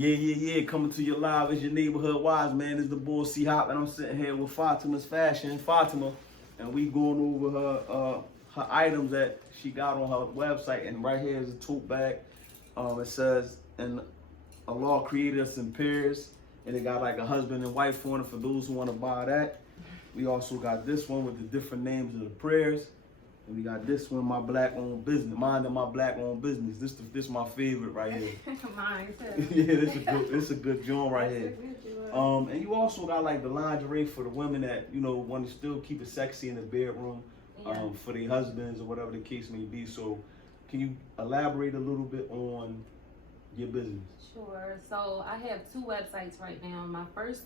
Yeah. Coming to your live as your neighborhood wise man. It's the boy C Hop, and I'm sitting here with Fatima's Fashion, Fatima, and we going over her items that she got on her website. And right here is a tote bag. It says, "And Allah created us in pairs," and it got like a husband and wife on it for those who want to buy that. We also got this one with the different names of the prayers. And we got this one, my black owned business, mine and my black owned business. This my favorite right here. Mine too. Yeah, this a good joint right here. And you also got like the lingerie for the women that want to still keep it sexy in the bedroom, for their husbands or whatever the case may be. So, can you elaborate a little bit on your business? Sure. So I have two websites right now. My first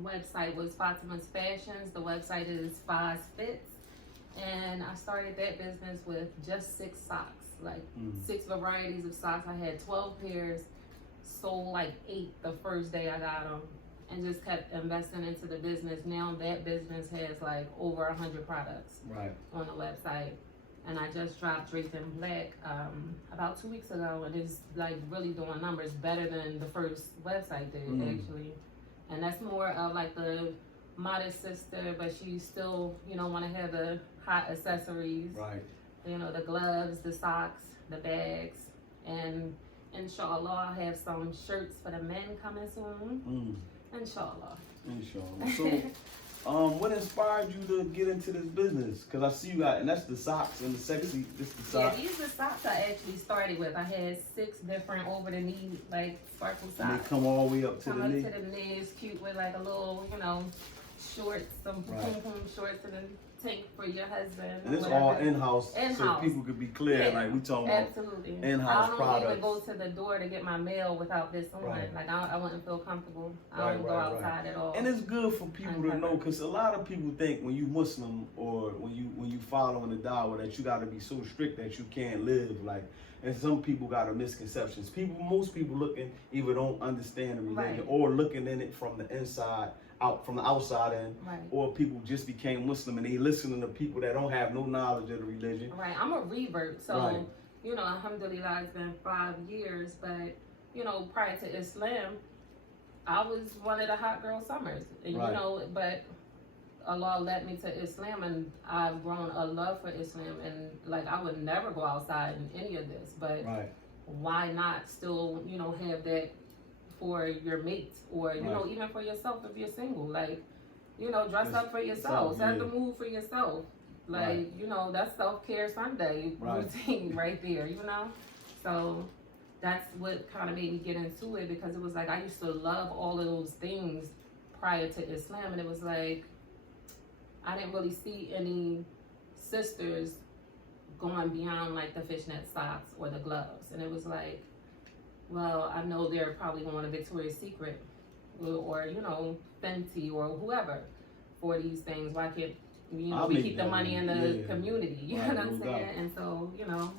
website was Fatima's Fashions. The website is Five Fits. And I started that business with just 6 socks, like 6 varieties of socks. I had 12 pairs, sold like 8 the first day I got them, and just kept investing into the business. Now that business has like over 100 products on the website. And I just dropped Draped in Black about 2 weeks ago, and it's like really doing numbers better than the first website did actually. And that's more of like the modest sister, but she still, want to have the hot accessories. Right. The gloves, the socks, the bags, and inshallah I'll have some shirts for the men coming soon. Inshallah. So, what inspired you to get into this business? Because I see you got, and that's the socks and the sexy, this the socks. Yeah, these are socks I actually started with. I had 6 different over the knee, like sparkle socks. And they come all the way up to the knee. Come up to the knees, cute with like a little, shorts, some pom-pom shorts, and a tank for your husband. And it's all in-house, so people could be clear. Yeah, like we talking about in-house products. I don't even go to the door to get my mail without this on. Like I wouldn't feel comfortable. I don't go outside at all. And it's good for people to know, because a lot of people think when you Muslim or when you following the dawah that you got to be so strict that you can't live. And some people got a misconceptions. Most people looking either don't understand the religion or looking in it from the inside out, from the outside in, or people just became Muslim and they listening to people that don't have no knowledge of the religion. Right, I'm a revert, so alhamdulillah, it's been 5 years, but prior to Islam, I was one of the hot girl summers, and but Allah led me to Islam, and I've grown a love for Islam, and like I would never go outside in any of this, but why not still have that for your mate, or even for yourself if you're single, dress up for yourself, set the mood for yourself, that's self-care Sunday routine right there, so that's what kind of made me get into it, because it was like I used to love all of those things prior to Islam, and it was like I didn't really see any sisters going beyond like the fishnet socks or the gloves, and it was like, well, I know they're probably going to Victoria's Secret or Fenty or whoever for these things. Why can't we keep the money in the community? You know what I'm saying? And so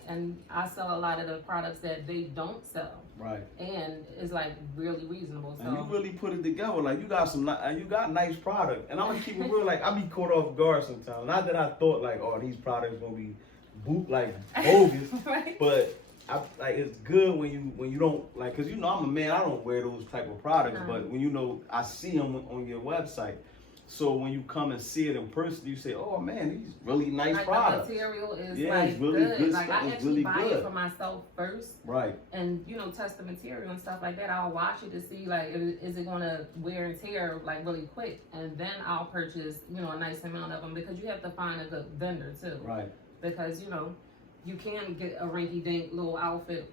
and I sell a lot of the products that they don't sell. Right. And it's like really reasonable. So. And you really put it together. Like you got nice product. And I'm gonna keep it real. Like I be caught off guard sometimes. Not that I thought like, oh, these products gonna be bogus, but. It's good when you don't like, because I'm a man, I don't wear those type of products, but when I see them on your website, so when you come and see it in person, you say, oh man, these really nice products. The material is it's really good. Like I actually really buy good. it for myself first, and test the material and stuff like that. I'll wash it to see like is it gonna wear and tear like really quick, and then I'll purchase a nice amount of them, because you have to find a good vendor too, because you can get a rinky-dink little outfit,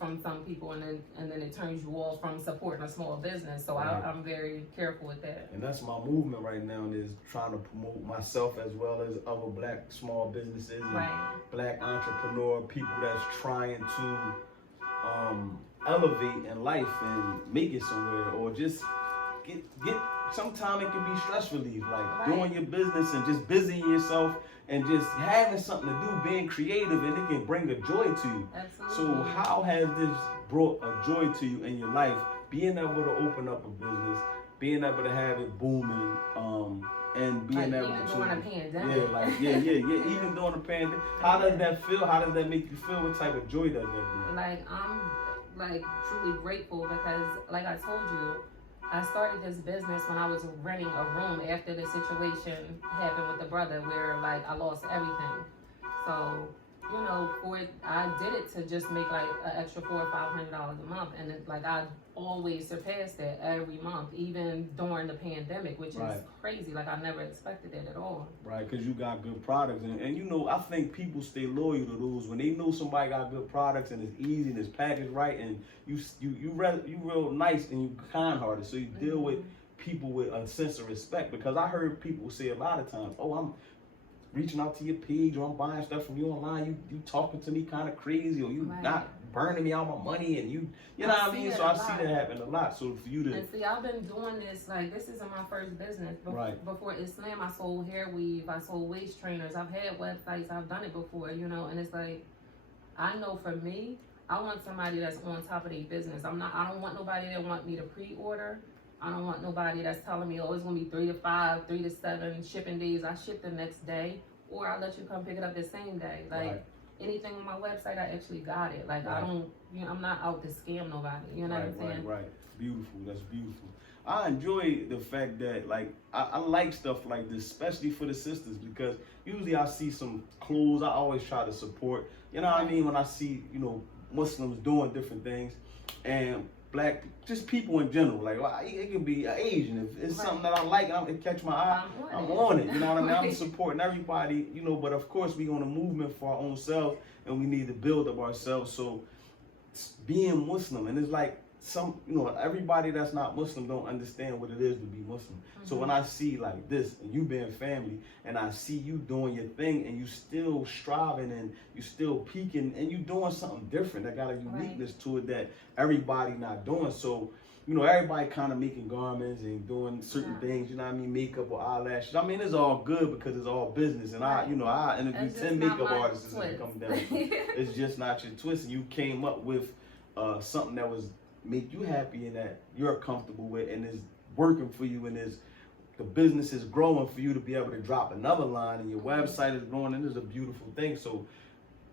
from some people, and then it turns you off from supporting a small business. So I'm very careful with that. And that's my movement right now, is trying to promote myself as well as other black small businesses and black entrepreneur people that's trying to elevate in life and make it somewhere, or just get. Sometimes it can be stress relief, like doing your business and just busying yourself and just having something to do, being creative, and it can bring a joy to you. Absolutely. So how has this brought a joy to you in your life, being able to open up a business, being able to have it booming, and being able even to during a pandemic. Even during a pandemic. How does that feel? How does that make you feel? What type of joy does that bring? Like I'm like truly grateful because, like I told you, I started this business when I was renting a room after the situation happened with the brother where like I lost everything. So, you know, for it, I did it to just make like an extra $400 or $500 a month, and it, like I always surpassed that every month, even during the pandemic, which is crazy. Like I never expected it at all. Right, because you got good products, and you know, I think people stay loyal to those when they know somebody got good products and it's easy and it's packaged right, and you real nice and you kind hearted, so you deal with people with a sense of respect. Because I heard people say a lot of times, "Oh, I'm reaching out to your page, or I'm buying stuff from you online. You talking to me kind of crazy, or you not burning me out my money, and you know what I mean." So I see that happen a lot. So for you to and see, I've been doing this like this isn't my first business. Before Islam, I sold hair weave, I sold waist trainers, I've had websites, I've done it before, you know. And it's like I know for me, I want somebody that's on top of their business. I don't want nobody that want me to pre-order. I don't want nobody that's telling me, oh, it's gonna be 3 to 5, 3 to 7 shipping days. I ship the next day, or I let you come pick it up the same day. Like anything on my website, I actually got it. Like I don't, you know, I'm not out to scam nobody. You know what I'm saying? Right. Beautiful. That's beautiful. I enjoy the fact that like I like stuff like this, especially for the sisters, because usually I see some clothes. I always try to support. You know what I mean? When I see, you know, Muslims doing different things, and black, just people in general. Like it can be Asian. If it's something that I like and it catch my eye, I'm on it. You know what I mean? I'm supporting everybody. You know, but of course we on a movement for our own selves, and we need to build up ourselves. So being Muslim, and it's like some, you know, everybody that's not Muslim don't understand what it is to be Muslim. So when I see like this, and you being family, and I see you doing your thing, and you still striving, and you still peaking, and you doing something different that got a uniqueness to it that everybody not doing. So, you know, everybody kind of making garments and doing certain things, you know what I mean, makeup or eyelashes. I mean, it's all good because it's all business. And I interview 10 makeup artists and it come down to it's just not your twist. And you came up with something that was make you happy and that you're comfortable with and is working for you, and the business is growing for you to be able to drop another line, and your website is growing, and it's a beautiful thing. So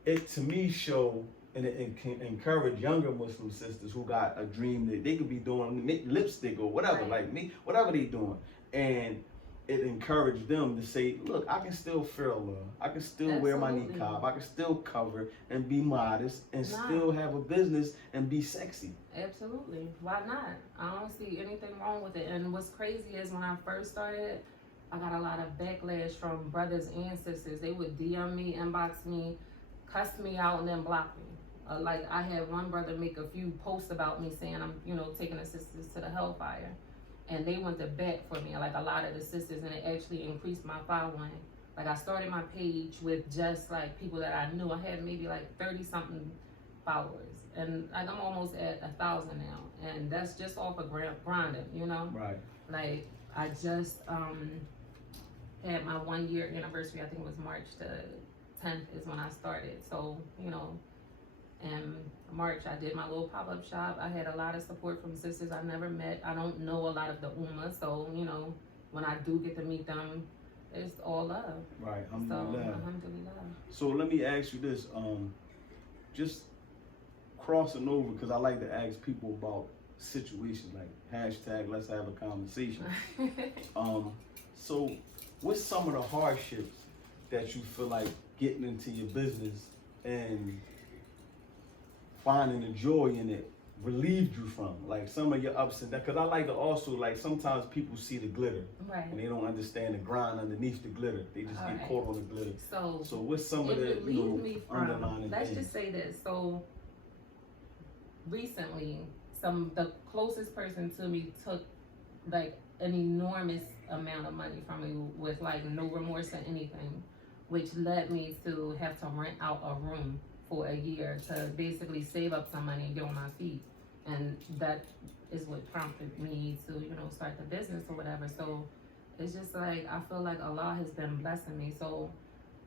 it to me show and it can encourage younger Muslim sisters who got a dream that they could be doing lipstick or whatever, like me, whatever they doing, and it encouraged them to say, look, I can still feel love, I can still wear my niqab, I can still cover and be modest and still have a business and be sexy. Absolutely. Why not? I don't see anything wrong with it. And what's crazy is when I first started, I got a lot of backlash from brothers and sisters. They would DM me, inbox me, cuss me out, and then block me. Like I had one brother make a few posts about me saying I'm, you know, taking the sisters to the hellfire. And they went to bat for me, like a lot of the sisters, and it actually increased my following. Like I started my page with just like people that I knew. I had maybe like 30 something followers, and like I'm almost at 1,000 now, and that's just off of grinding, you know. Right. Like I just had my 1 year anniversary. I think it was March the 10th is when I started. So you know. In March, I did my little pop-up shop. I had a lot of support from sisters I never met. I don't know a lot of the Ummah, so, you know, when I do get to meet them, it's all love. Right, alhamdulillah. So, alhamdulillah. So let me ask you this, just crossing over, because I like to ask people about situations, like hashtag let's have a conversation. So what's some of the hardships that you feel like getting into your business and finding the joy in it relieved you from, like some of your ups and downs? Because I like to also, like, sometimes people see the glitter and they don't understand the grind underneath the glitter. They just get caught on the glitter. So what's some of the, you know, underlying let's things? just say this. So recently, the closest person to me took like an enormous amount of money from me with like no remorse or anything, which led me to have to rent out a room for a year to basically save up some money and get on my feet. And that is what prompted me to, you know, start the business or whatever. So it's just like, I feel like Allah has been blessing me. So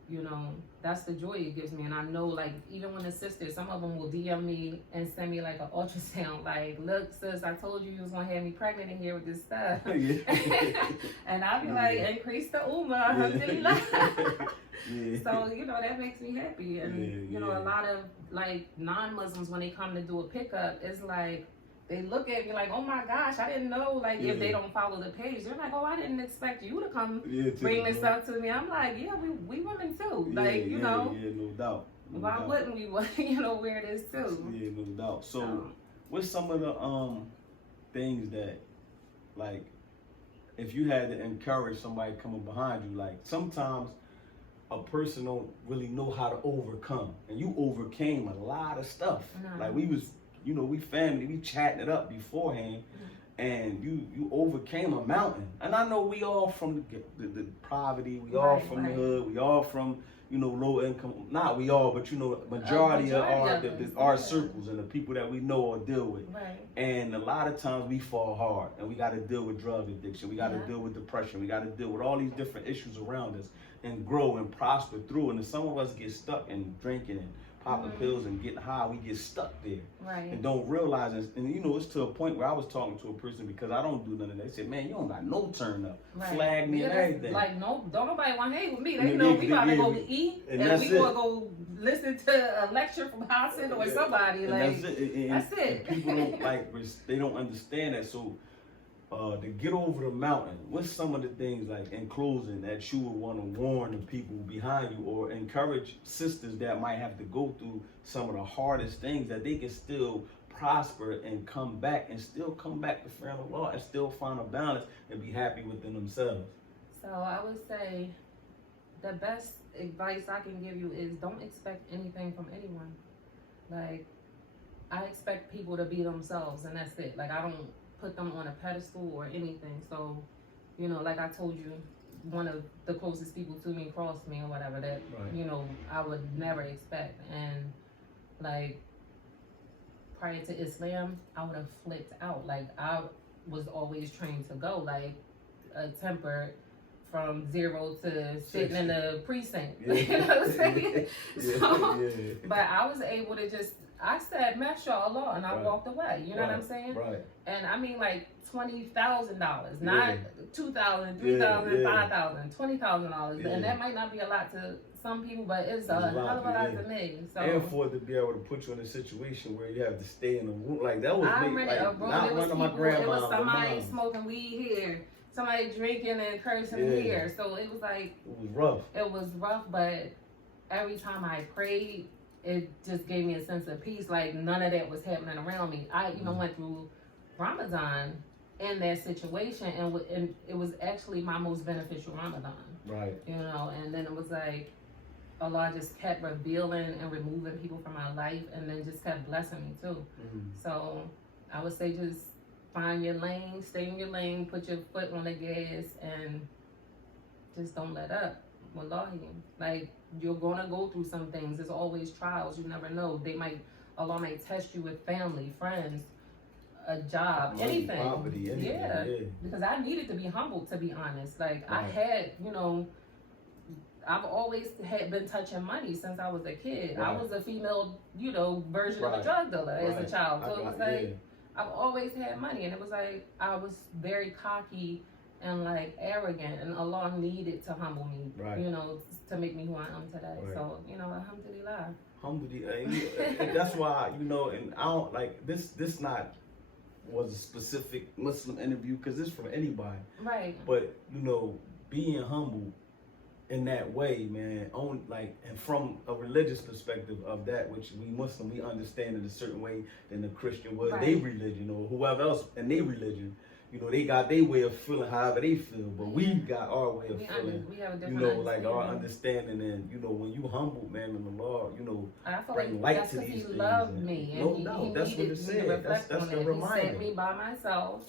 you know, that's the joy it gives me. And I know, like, even when the sisters, some of them will DM me and send me like an ultrasound, like, look, sis, I told you was gonna have me pregnant in here with this stuff. And I'll be like, increase the alhamdulillah. So, you know, that makes me happy. And, you know, a lot of like non-Muslims, when they come to do a pickup, it's like, they look at me like, oh my gosh, I didn't know, like, if they don't follow the page, they're like, oh, I didn't expect you to come bring this up to me. I'm like, yeah, we women too. Like, you know. Yeah, no doubt. Why wouldn't we, you know, wear this too? Yeah, no doubt. So, what's some of the things that, like, if you had to encourage somebody coming behind you, like, sometimes a person don't really know how to overcome, and you overcame a lot of stuff. Like, we was, you know, we family, we chatting it up beforehand, and you overcame a mountain. And I know we all from the poverty, we all from the hood, we all from, you know, low income. Not we all, but you know, majority of our circles and the people that we know or deal with. And a lot of times we fall hard, and we got to deal with drug addiction, we got to deal with depression, we got to deal with all these different issues around us, and grow and prosper through. And then some of us get stuck in drinking and popping pills and getting high. We get stuck there and don't realize it. And you know, it's to a point where I was talking to a person, because I don't do none of that. They said, man, you don't got no turn up, flag me and everything. Like, no, don't nobody want to hang with me. They know we about to go to eat, and we gonna go listen to a lecture from Hassan or somebody. Like, that's it. And people don't they don't understand that. So to get over the mountain, what's some of the things, like, in closing, that you would want to warn the people behind you, or encourage sisters that might have to go through some of the hardest things, that they can still prosper and come back to fearing Allah, and still find a balance and be happy within themselves? So I would say the best advice I can give you is, don't expect anything from anyone. Like, I expect people to be themselves, and that's it. Like, I don't put them on a pedestal or anything. So, you know, like I told you, one of the closest people to me crossed me or whatever, that you know, I would never expect. And like, prior to Islam, I would have flipped out. Like, I was always trained to go like a temper from 0 to sitting in the precinct. You know what I'm saying? But I was able to just, I said, mashallah, and I walked away. You know what I'm saying? And I mean, like, $20,000, not $2,000, $3,000, $5,000, $20,000, and that might not be a lot to some people, but it's a hell of a lot to me. So, and for it to be able to put you in a situation where you have to stay in a room, like, that was I me. rented Like, a room. not one of my grandmas. It was somebody smoking weed here, somebody drinking and cursing here. So it was like, it was rough. It was rough, but every time I prayed, it just gave me a sense of peace. Like, none of that was happening around me. I, you know, went through Ramadan in that situation, and it was actually my most beneficial Ramadan. You know, and then it was like, Allah just kept revealing and removing people from my life, and then just kept blessing me too. So I would say, just find your lane, stay in your lane, put your foot on the gas, and just don't let up. Wallahi. Like, you're gonna go through some things. There's always trials. You never know. Allah might test you with family, friends, a job, anything. Poverty, anything. Because I needed to be humbled, to be honest. Like, I had, you know, I've always been touching money since I was a kid. I was a female, you know, version of a drug dealer as a child. So it was like, I've always had money, and it was like, I was very cocky and like arrogant, and Allah needed to humble me, you know, to make me who I am today. So, you know, alhamdulillah. Alhamdulillah. That's why, you know, and I don't like this not was a specific Muslim interview, because it's from anybody. But, you know, being humble in that way, man, and from a religious perspective of that, which we Muslim, we understand in a certain way than the Christian would, their religion, or whoever else in their religion. You know, they got their way of feeling however they feel, but we got our way of feeling. We have a different, you know, like our understanding. And, you know, when you humble, man, in the Lord, you know, bring light to these things. He loved me, and no, that's what it said. That's the reminder. He sent me by myself.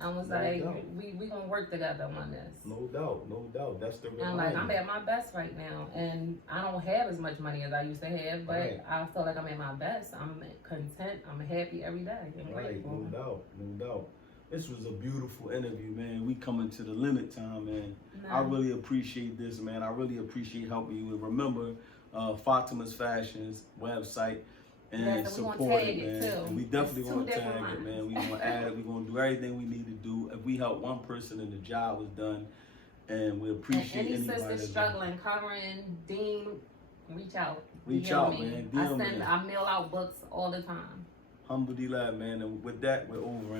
I was like, we gonna work together on this. No doubt. That's the reminder. And like, I'm at my best right now, and I don't have as much money as I used to have, but I feel like I'm at my best. I'm content. I'm happy every day. I'm grateful. No doubt. This was a beautiful interview, man. We coming to the limit time, man. No. I really appreciate this, man. I really appreciate helping you. And remember, Fatima's Fashions website and support it, man. And we definitely want to tag it, man. We gonna add it. We gonna do everything we need to do. If we help one person, and the job was done. And we appreciate and any anybody sister struggling, Karen, Dean, reach out. Reach out, man. I mail out books all the time. Alhamdulillah, man. And with that, we're over.